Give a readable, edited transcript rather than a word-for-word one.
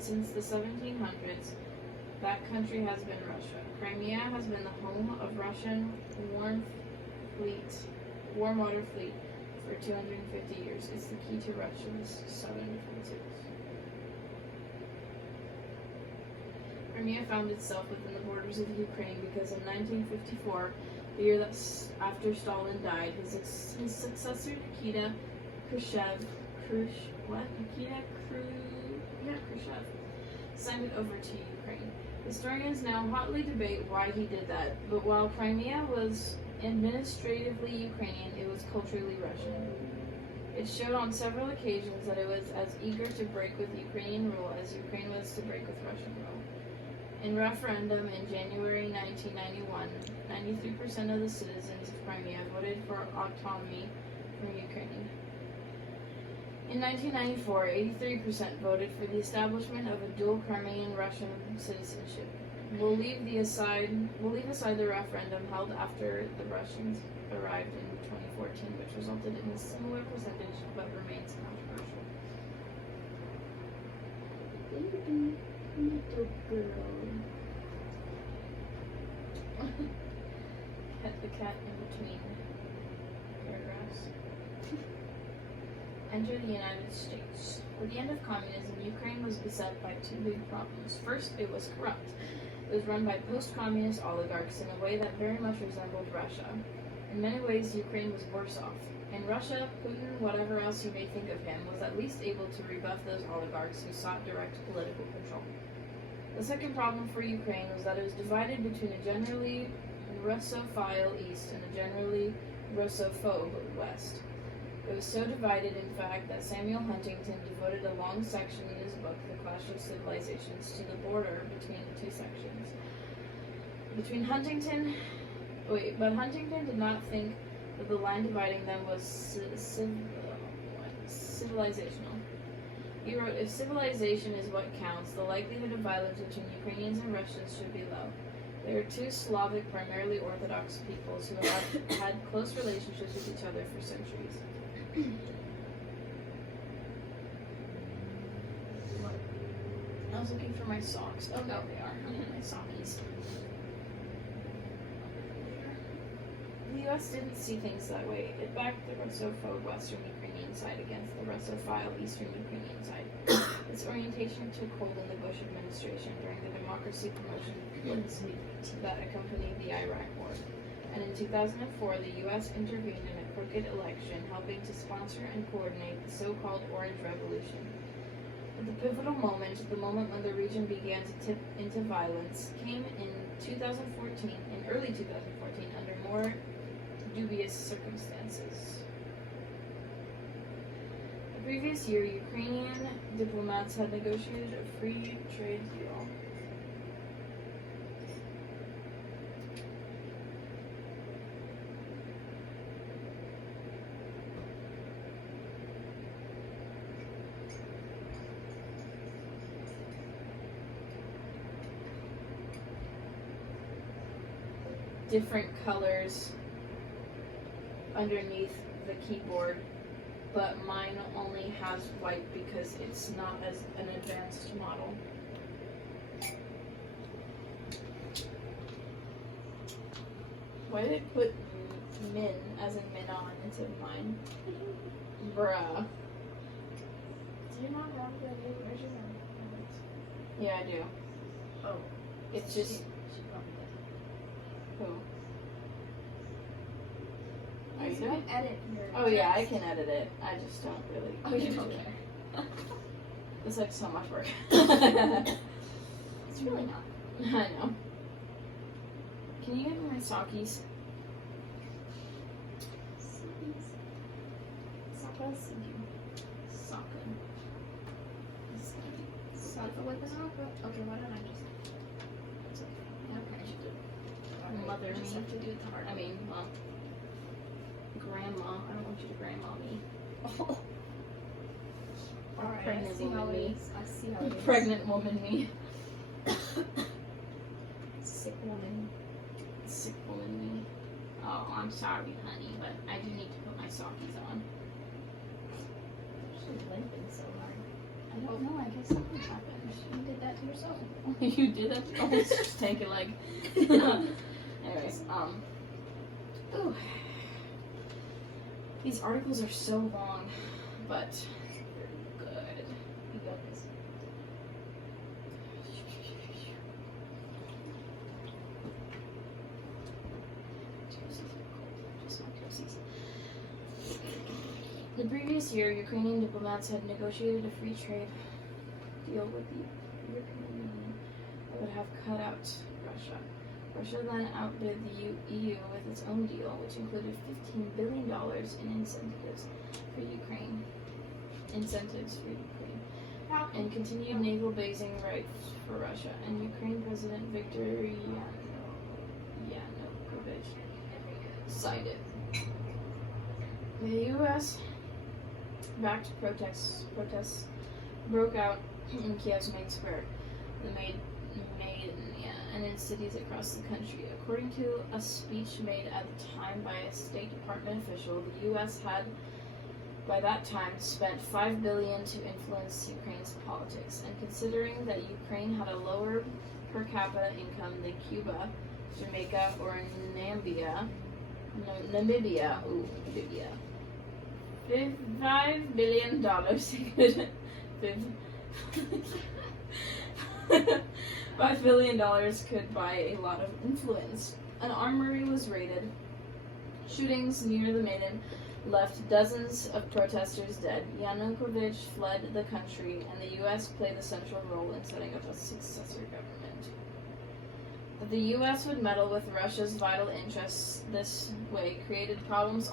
Since the 1700s, that country has been Russia. Crimea has been the home of Russian warm water fleet for 250 years. It's the key to Russia's southern defenses. Crimea found itself within the borders of Ukraine because in 1954, the year after Stalin died, his successor Nikita Khrushchev signed it over to Ukraine. Historians now hotly debate why he did that, but while Crimea was administratively Ukrainian, it was culturally Russian. It showed on several occasions that it was as eager to break with Ukrainian rule as Ukraine was to break with Russian rule. In referendum in January 1991, 93% of the citizens of Crimea voted for autonomy from Ukraine. In 1994, 83% voted for the establishment of a dual Crimean-Russian citizenship. We'll leave aside the referendum held after the Russians arrived in 2014, which resulted in a similar percentage but remains controversial. Little girl. Pet the cat in between paragraphs. Enter the United States. With the end of communism, Ukraine was beset by two big problems. First, it was corrupt. It was run by post-communist oligarchs in a way that very much resembled Russia. In many ways, Ukraine was worse off. In Russia, Putin, whatever else you may think of him, was at least able to rebuff those oligarchs who sought direct political control. The second problem for Ukraine was that it was divided between a generally Russophile East and a generally Russophobe West. It was so divided, in fact, that Samuel Huntington devoted a long section in his book, The Clash of Civilizations, to the border between the two sections. But Huntington did not think that the line dividing them was civilizational. He wrote, if civilization is what counts, the likelihood of violence between Ukrainians and Russians should be low. They are two Slavic, primarily Orthodox peoples who have had close relationships with each other for centuries. I was looking for my socks. Oh, no, they are. My sockies. The U.S. didn't see things that way. It backed the Russophobe Western Ukrainian side against the Russophile Eastern Ukrainian side. Its orientation took hold in the Bush administration during the democracy promotion policy that accompanied the Iraq War. And in 2004, the U.S. intervened in a crooked election, helping to sponsor and coordinate the so-called Orange Revolution. But the pivotal moment, the moment when the region began to tip into violence, came in early 2014, under more dubious circumstances. The previous year, Ukrainian diplomats had negotiated a free trade deal. Different colors underneath the keyboard, but mine only has white because it's not as an advanced model. Why did it put min as in min on instead of mine? Bruh. Do you not have the new version of it? Yeah, I do. Oh. It's just She probably does. who? Are You you there? can edit your Oh yeah, I text. can edit it. I just don't really. Oh, you don't do it. care. It's like so much work. It's really not. I know. Can you give me my sockies? Soccer. Soccer. Soccer with an opera. Okay, why don't I just? It's okay. Okay. Mother You just me. have to do it the hard way. Well, grandma. I don't want you to grandma me. Alright, I Pregnant see how woman it me. is. I see how it is. Pregnant woman me. Sick woman. Sick woman me. Oh, I'm sorry, honey, but I do need to put my sockies on. She's limping so hard. I don't know. I guess something happened. You did that to yourself. You did that? Oh, it's just tank it like. Anyways, ooh. These articles are so long, but they're good. You got this. The previous year, Ukrainian diplomats had negotiated a free trade deal with the European Union that would have cut out Russia. Russia then outbid the EU with its own deal, which included $15 billion in incentives for Ukraine. And continued naval basing rights for Russia. And Ukraine President Viktor Yanukovych signed it. The U.S. backed protests broke out in Kiev's main square, and in cities across the country. According to a speech made at the time by a State Department official, the U.S. had, by that time, spent $5 billion to influence Ukraine's politics. And considering that Ukraine had a lower per capita income than Cuba, Jamaica, or Namibia, $5 billion $5 billion could buy a lot of influence. An armory was raided. Shootings near the Maidan left dozens of protesters dead. Yanukovych fled the country, and the U.S. played a central role in setting up a successor government. That the U.S. would meddle with Russia's vital interests this way created problems